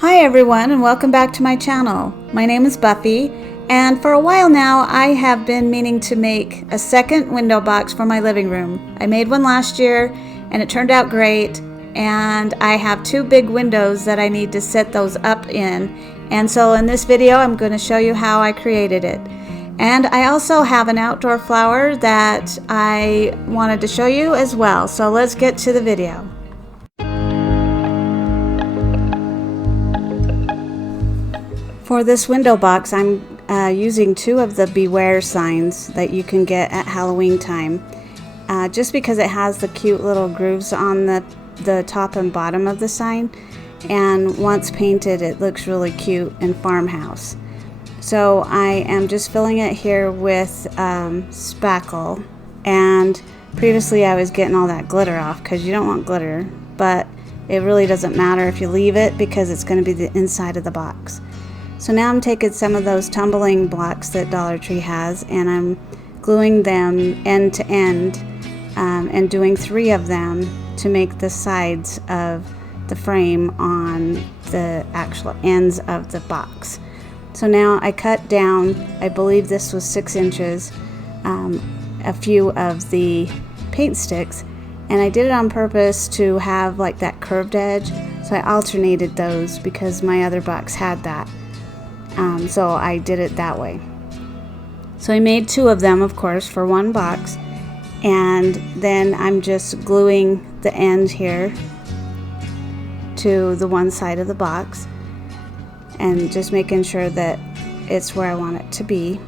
Hi everyone, and welcome back to my channel. My name is Buffy, and for a while now I have been meaning to make a second window box for my living room. I made one last year and it turned out great, and I have two big windows that I need to set those up in, and so in this video I'm going to show you how I created it. And I also have an outdoor flower that I wanted to show you as well, so let's get to the video. For this window box, I'm using two of the Beware signs that you can get at Halloween time, just because it has the cute little grooves on the top and bottom of the sign, and once painted it looks really cute in Farmhouse. So I am just filling it here with spackle, and previously I was getting all that glitter off because you don't want glitter, but it really doesn't matter if you leave it because it's going to be the inside of the box. So now I'm taking some of those tumbling blocks that Dollar Tree has, and I'm gluing them end to end, and doing 3 of them to make the sides of the frame on the actual ends of the box. So now I cut down, I believe this was 6 inches, a few of the paint sticks, and I did it on purpose to have like that curved edge, so I alternated those because my other box had that. So I did it that way. So I made 2 of them, of course, for one box, and then I'm just gluing the end here to the one side of the box and just making sure that it's where I want it to be.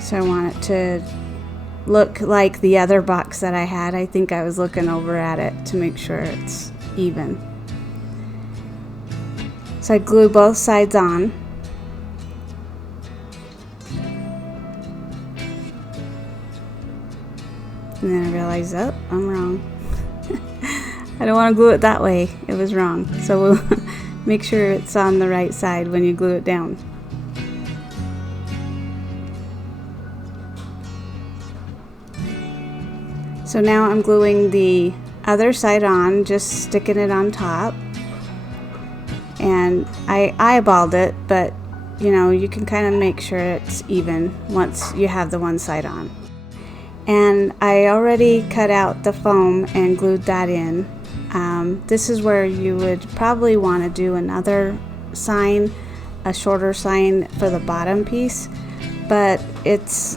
So I want it to look like the other box that I had. I think I was looking over at it to make sure it's even. So I glue both sides on. And then I realized, oh, I'm wrong. I don't want to glue it that way. It was wrong. So we'll make sure it's on the right side when you glue it down. So now I'm gluing the other side on, just sticking it on top. And I eyeballed it, but you know, you can kind of make sure it's even once you have the one side on. And I already cut out the foam and glued that in. This is where you would probably want to do another sign, a shorter sign for the bottom piece. But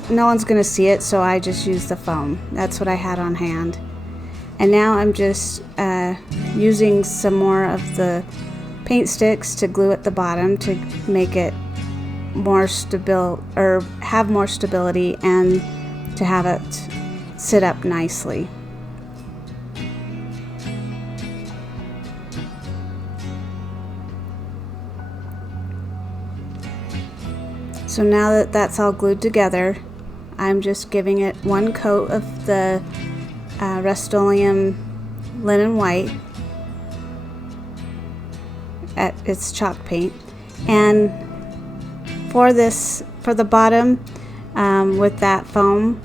no one's going to see it, so I just used the foam. That's what I had on hand. And now I'm just using some more of the paint sticks to glue at the bottom to make it more stable, or have more stability, and to have it sit up nicely. So now that that's all glued together, I'm just giving it one coat of the Rust-Oleum linen white at its chalk paint. And for the bottom, with that foam,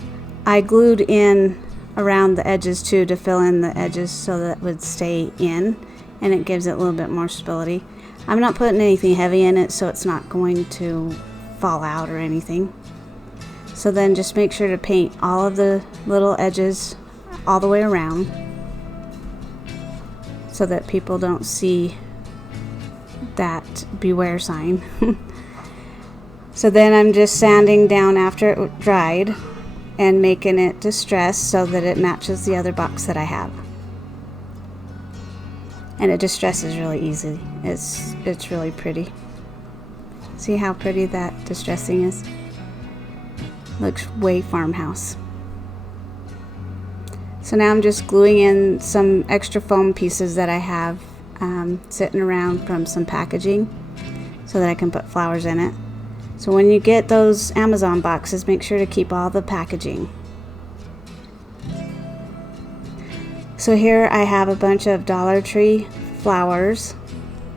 I glued in around the edges too to fill in the edges so that it would stay in, and it gives it a little bit more stability. I'm not putting anything heavy in it, so it's not going to fall out or anything. So then just make sure to paint all of the little edges all the way around so that people don't see that beware sign. So then I'm just sanding down after it dried and making it distressed so that it matches the other box that I have. And it distresses really easy. It's really pretty. See how pretty that distressing is? Looks way Farmhouse. So now I'm just gluing in some extra foam pieces that I have sitting around from some packaging so that I can put flowers in it. So when you get those Amazon boxes, make sure to keep all the packaging. So here I have a bunch of Dollar Tree flowers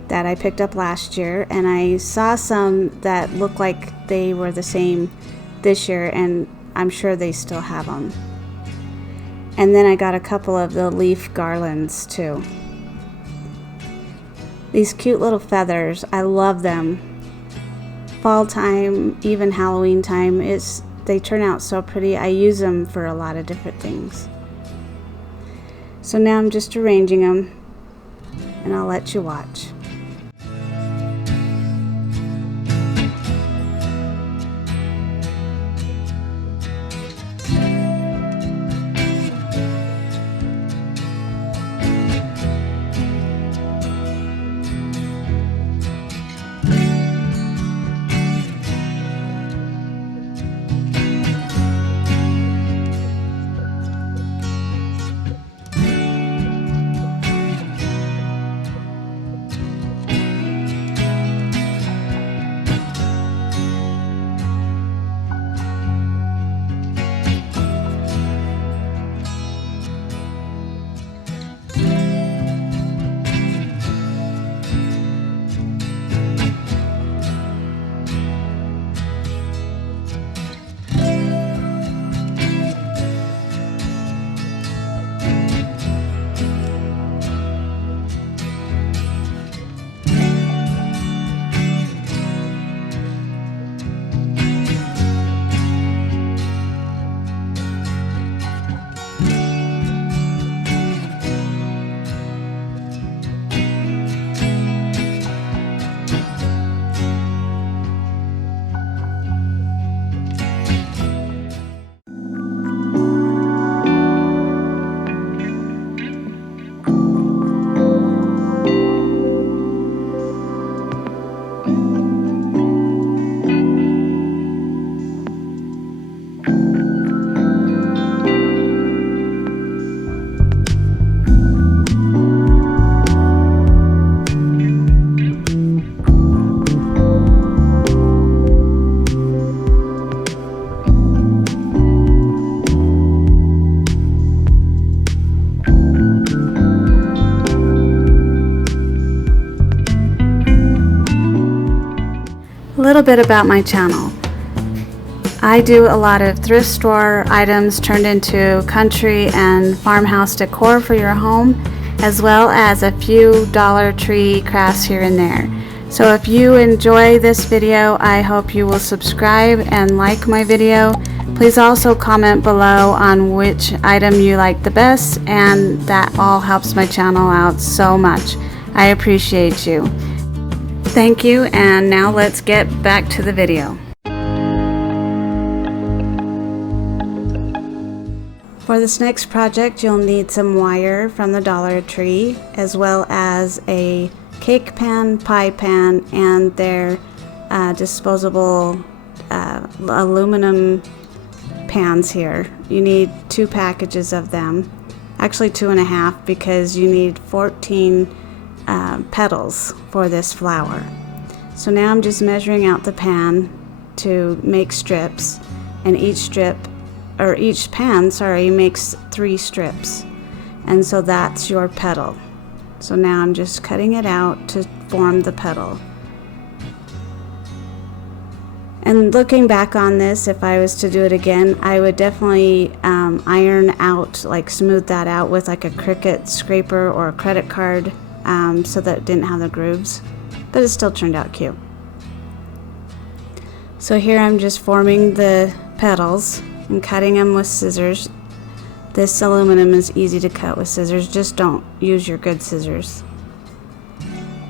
that I picked up last year, and I saw some that looked like they were the same this year, and I'm sure they still have them. And then I got a couple of the leaf garlands too. These cute little feathers, I love them. Fall time, even Halloween time, they turn out so pretty. I use them for a lot of different things. So now I'm just arranging them, and I'll let you watch. A little bit about my channel. I do a lot of thrift store items turned into country and farmhouse decor for your home, as well as a few Dollar Tree crafts here and there. So if you enjoy this video, I hope you will subscribe and like my video. Please also comment below on which item you like the best, and that all helps my channel out so much. I appreciate you. Thank you, and now let's get back to the video. For this next project, you'll need some wire from the Dollar Tree, as well as a cake pan, pie pan, and their disposable aluminum pans here. You need 2 packages of them, actually 2.5, because you need 14 petals for this flower. So now I'm just measuring out the pan to make strips, and each pan makes 3 strips, and so that's your petal. So now I'm just cutting it out to form the petal. And looking back on this, if I was to do it again, I would definitely iron out, like smooth that out with like a Cricut scraper or a credit card, so that it didn't have the grooves, but it still turned out cute. So here I'm just forming the petals and cutting them with scissors. This aluminum is easy to cut with scissors, just don't use your good scissors.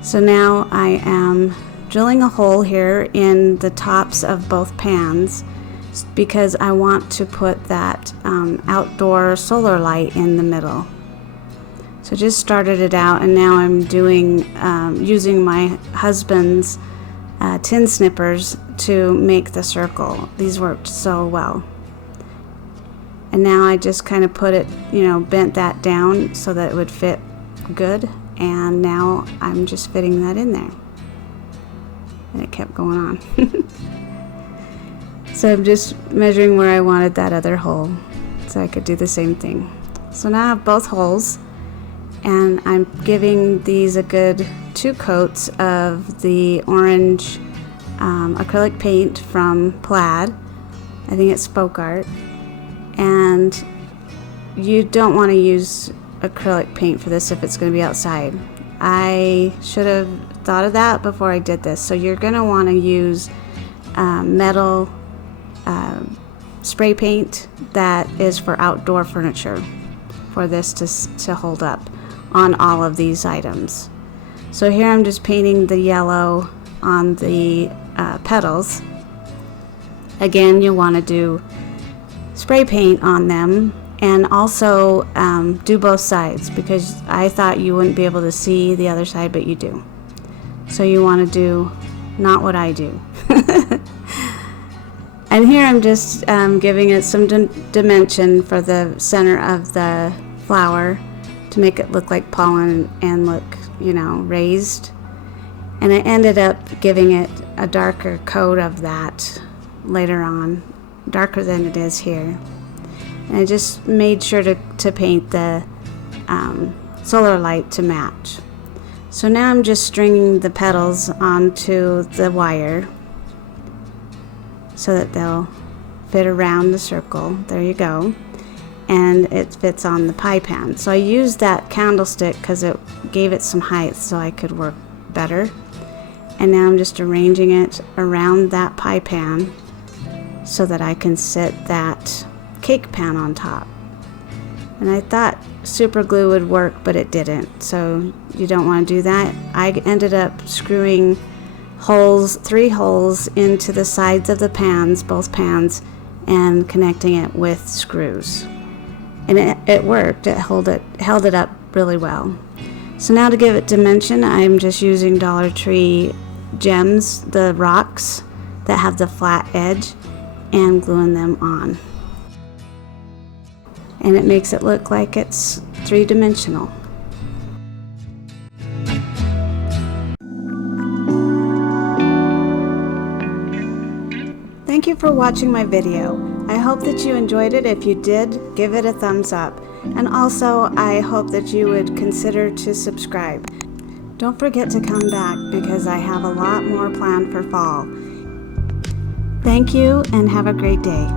So now I am drilling a hole here in the tops of both pans because I want to put that outdoor solar light in the middle. So just started it out, and now I'm doing using my husband's tin snippers to make the circle. These worked so well. And now I just kind of put it, bent that down so that it would fit good, and now I'm just fitting that in there. And it kept going on. So I'm just measuring where I wanted that other hole so I could do the same thing. So now I have both holes, and I'm giving these a good 2 coats of the orange acrylic paint from Plaid. I think it's Folk Art. And you don't want to use acrylic paint for this if it's going to be outside. I should have thought of that before I did this. So you're going to want to use metal spray paint that is for outdoor furniture for this to hold up on all of these items. So here I'm just painting the yellow on the petals. Again, you want to do spray paint on them, and also do both sides, because I thought you wouldn't be able to see the other side, but you do. So you want to do not what I do. And here I'm just giving it some dimension for the center of the flower to make it look like pollen and look, you know, raised. And I ended up giving it a darker coat of that later on, darker than it is here. And I just made sure to paint the solar light to match. So now I'm just stringing the petals onto the wire so that they'll fit around the circle. There you go. And it fits on the pie pan. So I used that candlestick because it gave it some height so I could work better. And now I'm just arranging it around that pie pan so that I can sit that cake pan on top. And I thought super glue would work, but it didn't. So you don't want to do that. I ended up screwing holes, 3 holes into the sides of the pans, both pans, and connecting it with screws. And it worked. It held it up really well. So now to give it dimension, I'm just using Dollar Tree gems, the rocks that have the flat edge, and gluing them on. And it makes it look like it's 3-dimensional. Thank you for watching my video. I hope that you enjoyed it. If you did, give it a thumbs up. And also, I hope that you would consider to subscribe. Don't forget to come back because I have a lot more planned for fall. Thank you and have a great day.